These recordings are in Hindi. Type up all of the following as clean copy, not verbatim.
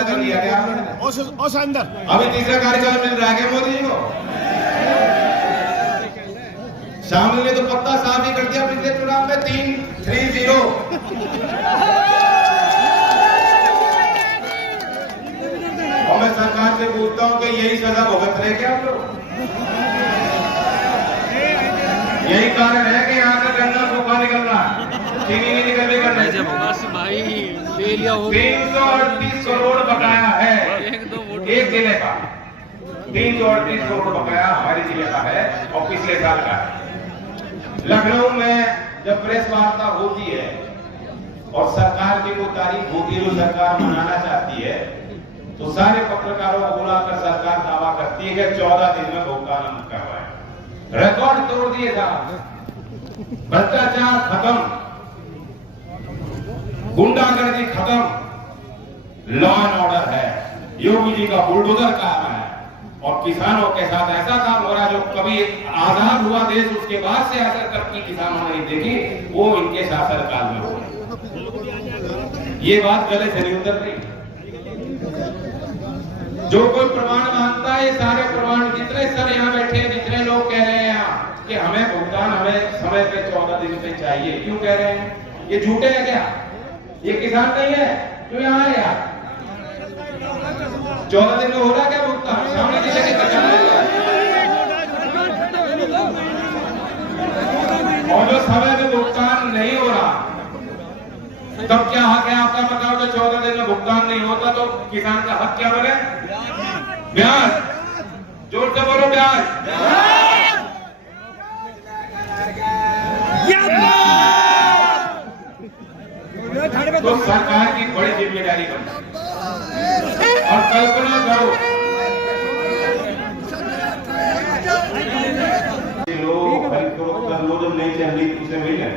वादा कर लिया क्या अंदर अभी तीसरा कार्यकाल मिल रहा है क्या मोदी जी को? शामिल ने तो पत्ता साफ ही कर दिया पिछले चुनाव में 3-0। और मैं सरकार से पूछता हूं कि यही सजा भुगत रहे क्या आप लोग? यही कारण है कि यहाँ का गन्ना सूखा निकल रहा है, चीनी नहीं निकल रही। 338 करोड़ बकाया है एक जिले का, 338 करोड़ बकाया हमारे जिले का है और पिछले साल का है। लखनऊ में जब प्रेस वार्ता होती है और सरकार की वो तारीफ होती है जो सरकार मनाना चाहती है, तो सारे पत्रकारों को बुलाकर सरकार दावा करती है कि 14 दिन में भुगतान हम करवाएं। रिकॉर्ड तोड़ दिए साहब, भ्रष्टाचार खत्म, गुंडागर्दी खत्म, लॉ एंड ऑर्डर है, योगी जी का बुलडोजर काम है। और किसानों के साथ ऐसा काम हो रहा है जो कभी आजाद हुआ देश उसके बाद से ऐसा तरक्की किसानों ने नहीं देखी, वो इनके शासनकाल में हो। ये बात गले से नहीं उतर रही। जो कोई प्रमाण मानता है, ये सारे प्रमाण जितने सर यहाँ बैठे हैं, जितने लोग कह रहे हैं यहाँ कि हमें भुगतान हमें समय पे 14 दिन पे चाहिए, क्यों कह रहे हैं? ये झूठे हैं क्या? ये किसान नहीं है जो यहाँ है यार? 14 दिन में हो रहा क्या भुगतान? सामने जिले के किसान और जो समय में भुगतान नहीं हो रहा, तब क्या हक है आपका? बताओ, जो 14 दिन में भुगतान नहीं होता तो किसान का हक क्या बने? ब्याज, जोर से बोलो, ब्याज। तो सरकार की बड़ी जिम्मेदारी बनती है। और कल्पना करो, लोग जब नहीं चल रही उसे मिले,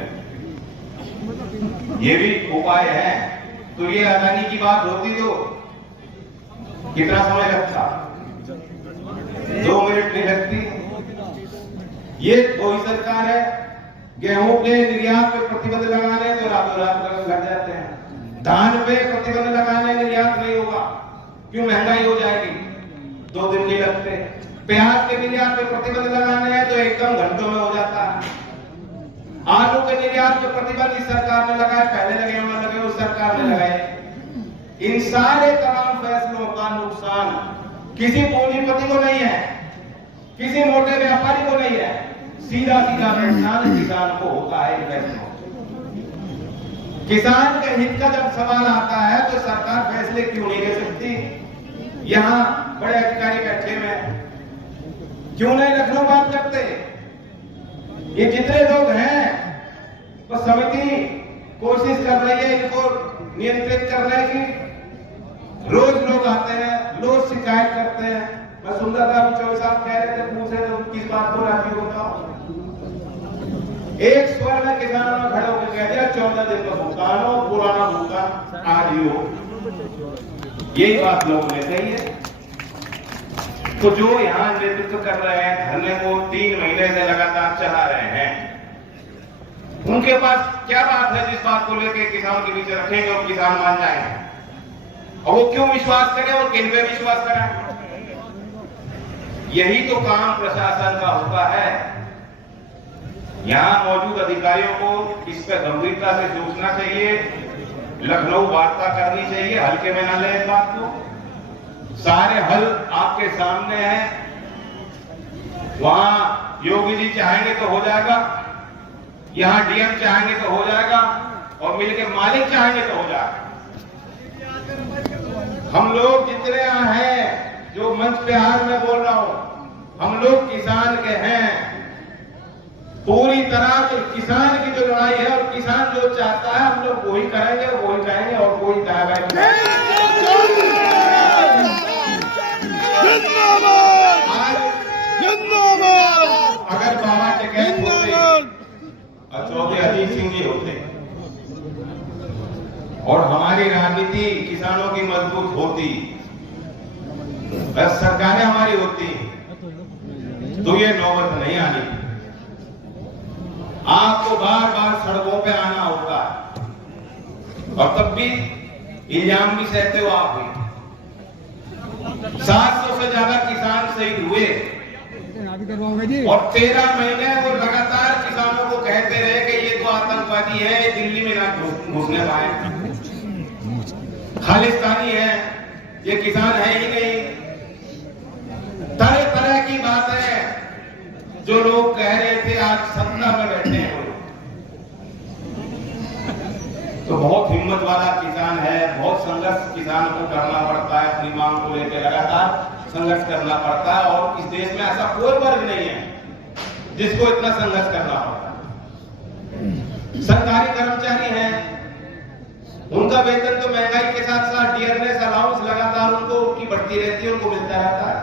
ये भी उपाय है। तो ये अदानी की बात होती तो कितना समय लगता? 2 मिनट नहीं लगती। ये वही सरकार है, गेहूं के निर्यात पे प्रतिबंध लगाने तो रातों रात लग जाते हैं। धान पे प्रतिबंध लगाने निर्यात नहीं होगा, क्यों? महंगाई हो जाएगी, 2 दिन नहीं लगते। प्याज के निर्यात पे प्रतिबंध लगाने हैं तो एकदम घंटों में हो जाता है। आलू के निर्यात पे प्रतिबंध इस सरकार ने लगाए, पहले लगे होना लगे उस सरकार ने लगाए। इन सारे तमाम फैसलों का नुकसान किसी पूंजीपति को नहीं है, किसी मोटे व्यापारी को नहीं है, सीधा सीधा नुकसान किसान को होता है। इन्वेस्टमेंट किसान के हित का जब सवाल आता है तो सरकार फैसले क्यों नहीं ले सकती? यहाँ बड़े अधिकारी बैठे हुए, क्यों नहीं लखनऊ बात करते? ये जितने लोग हैं वो समिति कोशिश कर रही है इनको नियंत्रित करने की। रोज लोग आते हैं, रोज शिकायत करते हैं। मैं सुंदर चौबे साहब कह रहे थे, पूछे तो किस बात को राजी होता हूं। एक स्वर में किसानों ने खड़े होकर कह दिया 14 दिन का भुगतान हो, पुराना भुगतान आज ही हो। यही बात लोगों ने कही है। तो जो यहाँ नेतृत्व कर रहे हैं, धरने को 3 महीने से लगातार चला रहे हैं, उनके पास क्या बात है जिस बात को लेकर किसानों के बीच रखेंगे और किसान मान जाएंगे? और वो क्यों विश्वास करें और किन पे विश्वास करें? यही तो काम प्रशासन का होता है। यहाँ मौजूद अधिकारियों को इस पर गंभीरता से सोचना चाहिए, लखनऊ वार्ता करनी चाहिए, हल्के में न लें इस बात को। सारे हल आपके सामने हैं। वहां योगी जी चाहेंगे तो हो जाएगा, यहां डीएम चाहेंगे तो हो जाएगा, और मिलके मालिक चाहेंगे तो हो जाएगा। हम लोग जितने यहाँ हैं, जो मंच पे आज मैं बोल रहा हूं, हम लोग किसान के हैं। पूरी तरह से किसान की जो लड़ाई है और किसान जो चाहता है हम लोग वही करेंगे, वही कहेंगे और कोई दावा नहीं। अगर बाबा टिकैत होते और चौधरी अजीत सिंह जी होते और हमारी राजनीति किसानों की मजबूत होती, बस सरकारें हमारी होती, तो ये नौबत नहीं आनी। आपको बार बार सड़कों पे आना होगा और तब भी इल्जाम भी सहते हो आप भी। 700 से ज्यादा किसान शहीद हुए और 13 महीने वो लगातार किसानों को कहते रहे कि ये तो आतंकवादी है, दिल्ली में ना घुसने पाए, खालिस्तानी है, ये किसान है ही नहीं। तरह तरह की बातें जो लोग कह रहे थे आज सत्ता में बैठे हैं तो बहुत हिम्मत वाला किसान है। बहुत संघर्ष किसान को करना पड़ता है, अपनी मांग को लेकर लगातार संघर्ष करना पड़ता है और इस देश में ऐसा कोई वर्ग नहीं है जिसको इतना संघर्ष करना पड़ता है। सरकारी कर्मचारी हैं, उनका वेतन तो महंगाई के साथ साथ डियरनेस अलाउंस लगातार उनको उनकी बढ़ती रहती है, उनको मिलता रहता है।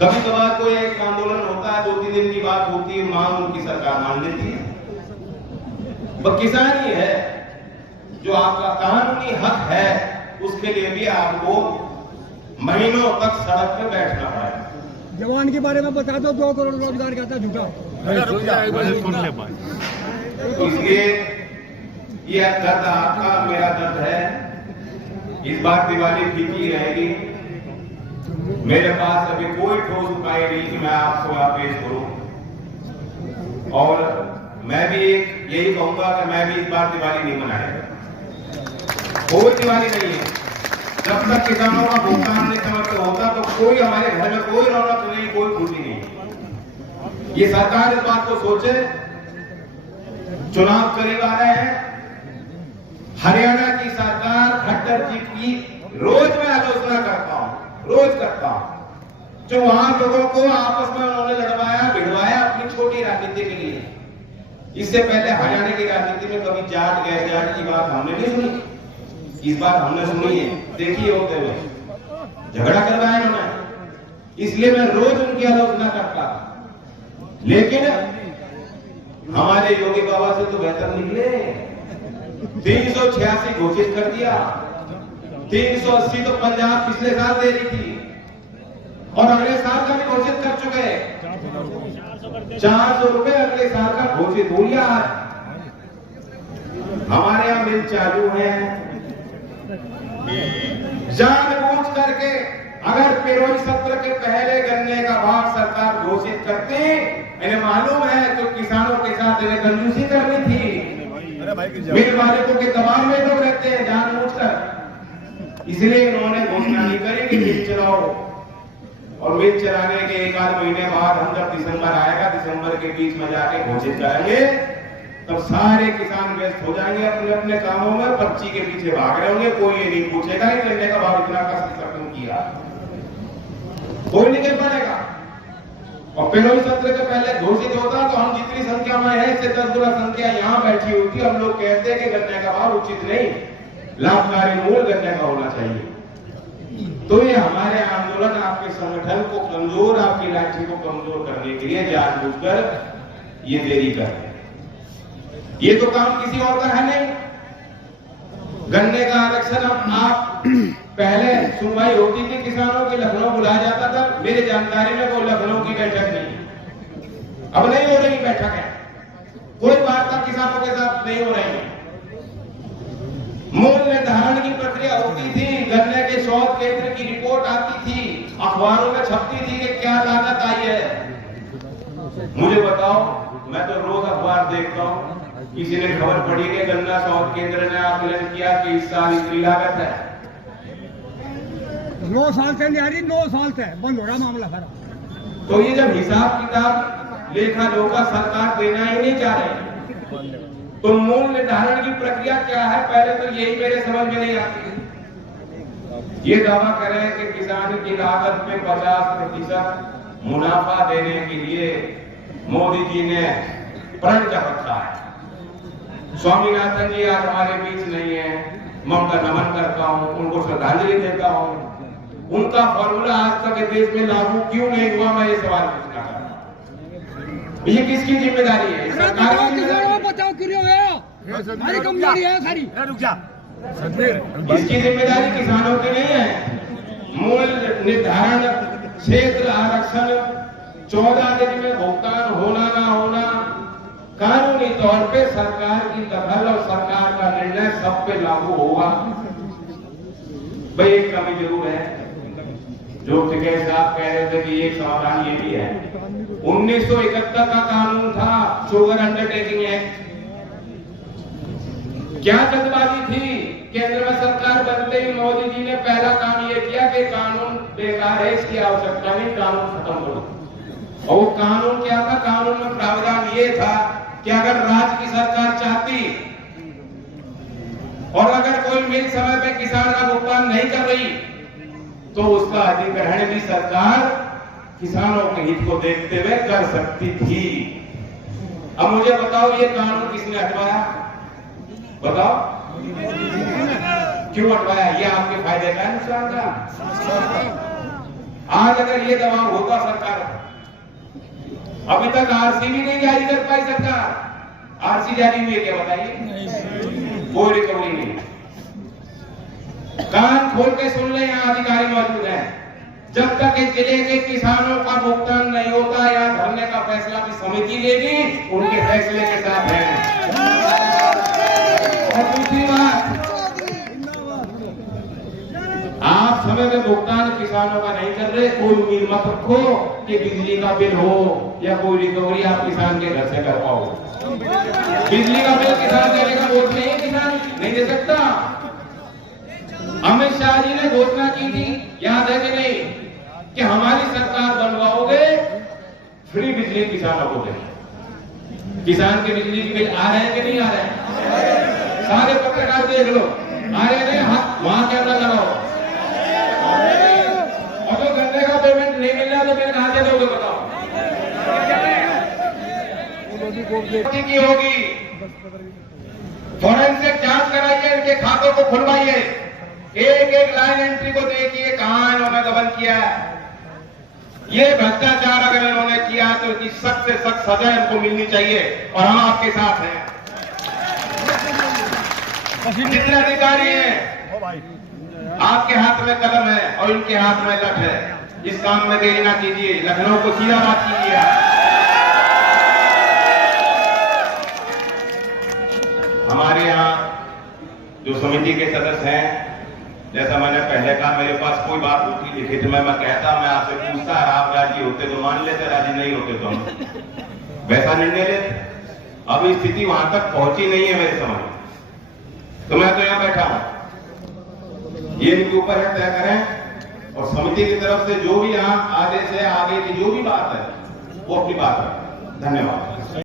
कभी कभार कोई एक आंदोलन होता है, 2-3 दिन की बात होती है, मांग उनकी सरकार मान लेती है। वह किसान ही है जो आपका कानूनी हक है, उसके लिए भी आपको महीनों तक सड़क पे बैठना पड़ेगा। जवान के बारे में बता दो, 2 करोड़ रोजगार कहता है झूठा। तो इसलिए ये दर्द आपका, मेरा दर्द है। इस बार दिवाली फीकी रहेगी। मेरे पास अभी कोई ठोस उपाय नहीं कि मैं आपको यहाँ पेश करूं और मैं भी यही कहूंगा कि मैं भी इस बार दिवाली नहीं मनाएगा। कोई दिवाली नहीं है जब तक किसानों का भुगतान नहीं समय पर होता, तो कोई हमारे घर में कोई रौनक नहीं, कोई खुशी नहीं। ये सरकार इस बात को सोचे। चुनाव करीब आ रहे हैं। हरियाणा की सरकार खट्टर जी की रोज मैं आलोचना करता हूं, रोज करता हूं। जो वहां लोगों को आपस में उन्होंने लड़वाया भिड़वाया अपनी छोटी राजनीति के लिए। इससे पहले हरियाणा की राजनीति में कभी जाट गैर जाट की बात हमने नहीं सुनी। इस बार हमने सुनी है, देखिए होते हुए झगड़ा करवाया उन्होंने। इसलिए मैं रोज उनकी आलोचना करता, लेकिन हमारे योगी बाबा से तो बेहतर निकले। 386 घोषित कर दिया, 380 तो पंजाब पिछले साल दे रही थी और अगले साल का भी घोषित कर चुके हैं। 400 रुपए अगले साल का घोषित हो गया। हमारे यहाँ मिल चालू है। जानबूझ करके अगर पेरोल सत्र के पहले गन्ने का भाव सरकार घोषित करती, इन्हें मालूम है तो किसानों के साथ इन्हें कंजूसी करनी थी। मिल मालिकों के दबाव में लोग रहते हैं जानबूझकर, इसलिए इन्होंने घोषणा नहीं करी कि मिल चलाओ। और मिल चलाने के 1-8 महीने बाद हम जब दिसंबर आएगा, दिसंबर के बीच में जाके घोषित करेंगे, तब सारे किसान व्यस्त हो जाएंगे अपने अपने कामों में, पर्ची के पीछे भाग रहे होंगे। कोई ये नहीं पूछेगा कि गन्ने का भाव इतना कसर क्यों किया, कोई नहीं कह पाएगा। और पेरोल सत्र के पहले घोषित होता तो हम जितनी संख्या में है इससे 10 गुना संख्या यहाँ बैठी होती। हम लोग कहते हैं कि गन्ने का भाव उचित नहीं, लाभकारी मूल्य गन्ने का होना चाहिए। तो ये हमारे आंदोलन आपके संगठन को कमजोर, आपकी लाठी को कमजोर करने के लिए जानबूझकर ये देरी कर रहे हैं। ये तो काम किसी और का है नहीं। गन्ने का आरक्षण आप पहले सुनवाई होती थी किसानों की, लखनऊ बुलाया जाता था। मेरी जानकारी में वो लखनऊ की बैठक नहीं, अब नहीं हो रही बैठक है। कोई वार्ता किसानों के साथ नहीं हो रही है। मूल्य निर्धारण की प्रक्रिया होती थी, गन्ने के शोध केंद्र की रिपोर्ट आती थी, अखबारों में छपती थी कि क्या लागत आई है। मुझे बताओ, मैं तो रोज अखबार देखता हूँ, किसी ने खबर पड़ी कि गन्ना शोध केंद्र ने आकलन किया कि इस साल इतनी लागत है। 9 साल से नहीं आ रही, 9 साल से बंद हो रहा मामला सारा। तो ये जब हिसाब किताब लेखा जोखा सरकार देना ही नहीं चाह रही, तो मूल्य निर्धारण की प्रक्रिया क्या है, पहले तो यही मेरे समझ में नहीं आती। ये दावा करें कि किसान की लागत में 50% मुनाफा देने के लिए मोदी जी ने प्रण जप रखा है। स्वामीनाथन जी आज हमारे बीच नहीं है, मैं उनका नमन करता हूं, उनको श्रद्धांजलि देता हूं। उनका फॉर्मूला आज तक देश में लागू क्यों नहीं हुआ, मैं ये सवाल पूछना चाहता हूं। ये किसकी जिम्मेदारी है? सरकार की जिम्मेदारी। बचाओ क्यों है? हमारी कमजोरी है सारी। इसकी जिम्मेदारी किसानों की नहीं है। मूल्य निर्धारण, क्षेत्र आरक्षण, 14 दिन में भुगतान होना ना होना, कानूनी तौर पे सरकार की दखल और सरकार का निर्णय सब पे लागू होगा। भाई एक कमी जरूर है, जो टिकैत साहब कह रहे थे कि एक समाधान ये भी है, 1971 का कानून था शुगर अंडरटेकिंग एक्ट। क्या जल्दबाजी थी? केंद्र में सरकार बनते ही मोदी जी ने पहला काम ये किया कि कानून बेकार है, इसकी आवश्यकता नहीं, कानून खत्म करो। और वो कानून क्या था? कानून में प्रावधान ये था कि अगर राज्य की सरकार चाहती और अगर कोई मिल समय पे किसान का भुगतान नहीं कर रही तो उसका अधिग्रहण भी सरकार किसानों के हित को देखते हुए कर सकती थी। अब मुझे बताओ ये कानून किसने हटवाया? बताओ क्यों हटवाया? ये आपके फायदे का नुकसान का? आज अगर ये दबाव होता सरकार, अभी तक आरसी भी नहीं जारी कर पाई सरकार। आरसी जारी हुई है क्या बताइए? कोई रिकवरी नहीं। कान खोल के सुन ले, यहाँ अधिकारी मौजूद हैं। जब तक इस जिले के किसानों का भुगतान नहीं होता, यहाँ धरने का फैसला भी समिति लेगी, उनके फैसले के साथ है। और दूसरी बात, आप समय में भुगतान किसानों का नहीं कर रहे, कोई उम्मीद मत रखो कि बिजली का बिल हो या कोई रिकवरी आप किसान के घर से कर पाओ। बिजली का बिल किसान देने का बोझ नहीं, किसान नहीं दे सकता। अमित शाह जी ने घोषणा की थी, याद है कि नहीं, कि हमारी सरकार बनवाओगे फ्री बिजली किसानों को देंगे। किसान के बिजली के बिल आ रहे हैं कि नहीं आ रहे हैं? सारे पत्रकार देख लो, आ रहे हैं, वहां कैमरा लगाओ। और जो गन्ने का पेमेंट नहीं मिल रहा तो फिर कहां से दोगे बताओ? की होगी, फॉरेंसिक जांच कराइए, इनके खातों को खुलवाइए, एक एक लाइन एंट्री को देखिए कहां इन्होंने गबन किया है। ये भ्रष्टाचार अगर इन्होंने किया तो इसकी सख्त से सख्त सजा इनको मिलनी चाहिए और हम आपके साथ हैं। जितने अधिकारी हैं आपके हाथ में कलम है और इनके हाथ में लठ है, इस काम में देरी ना कीजिए, लखनऊ को सीधा बात कीजिए। हमारे यहाँ जो समिति के सदस्य हैं, जैसा मैंने पहले कहा, मेरे पास कोई बात होती लिखित में मैं कहता, मैं आपसे पूछता, आप राजी होते तो मान लेते, राजी नहीं होते तो हम वैसा निर्णय लेते। अभी स्थिति वहां तक पहुंची नहीं है मेरे समझ, तो मैं तो यहां बैठा हूं। ये इनके ऊपर है, तय करें, और समिति की तरफ से जो भी यहाँ आदेश है, आगे की जो भी बात है वो अपनी बात है। धन्यवाद।